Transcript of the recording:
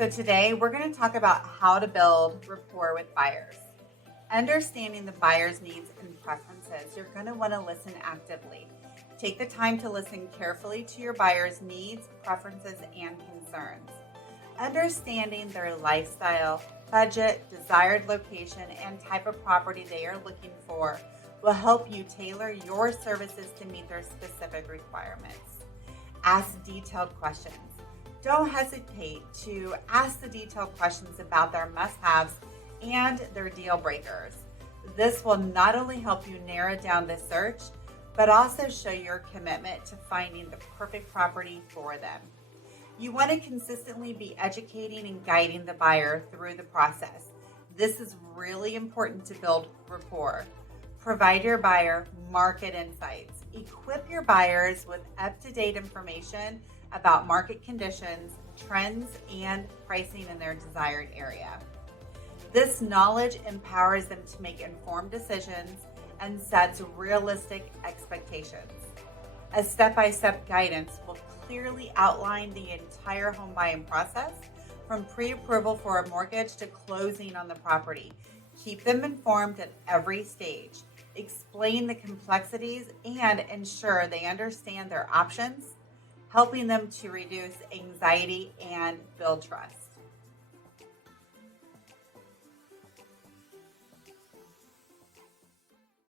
So, today we're going to talk about how to build rapport with buyers. Understanding the buyer's needs and preferences, you're going to want to listen actively. Take the time to listen carefully to your buyer's needs, preferences, and concerns. Understanding their lifestyle, budget, desired location, and type of property they are looking for will help you tailor your services to meet their specific requirements. Ask detailed questions. Don't hesitate to ask the detailed questions about their must haves and their deal breakers. This will not only help you narrow down the search, but also show your commitment to finding the perfect property for them. You want to consistently be educating and guiding the buyer through the process. This is really important to build rapport. Provide your buyer market insights. Equip your buyers with up-to-date information about market conditions, trends, and pricing in their desired area. This knowledge empowers them to make informed decisions and sets realistic expectations. A step-by-step guidance will clearly outline the entire home buying process from pre-approval for a mortgage to closing on the property. Keep them informed at every stage. Explain the complexities and ensure they understand their options, helping them to reduce anxiety and build trust.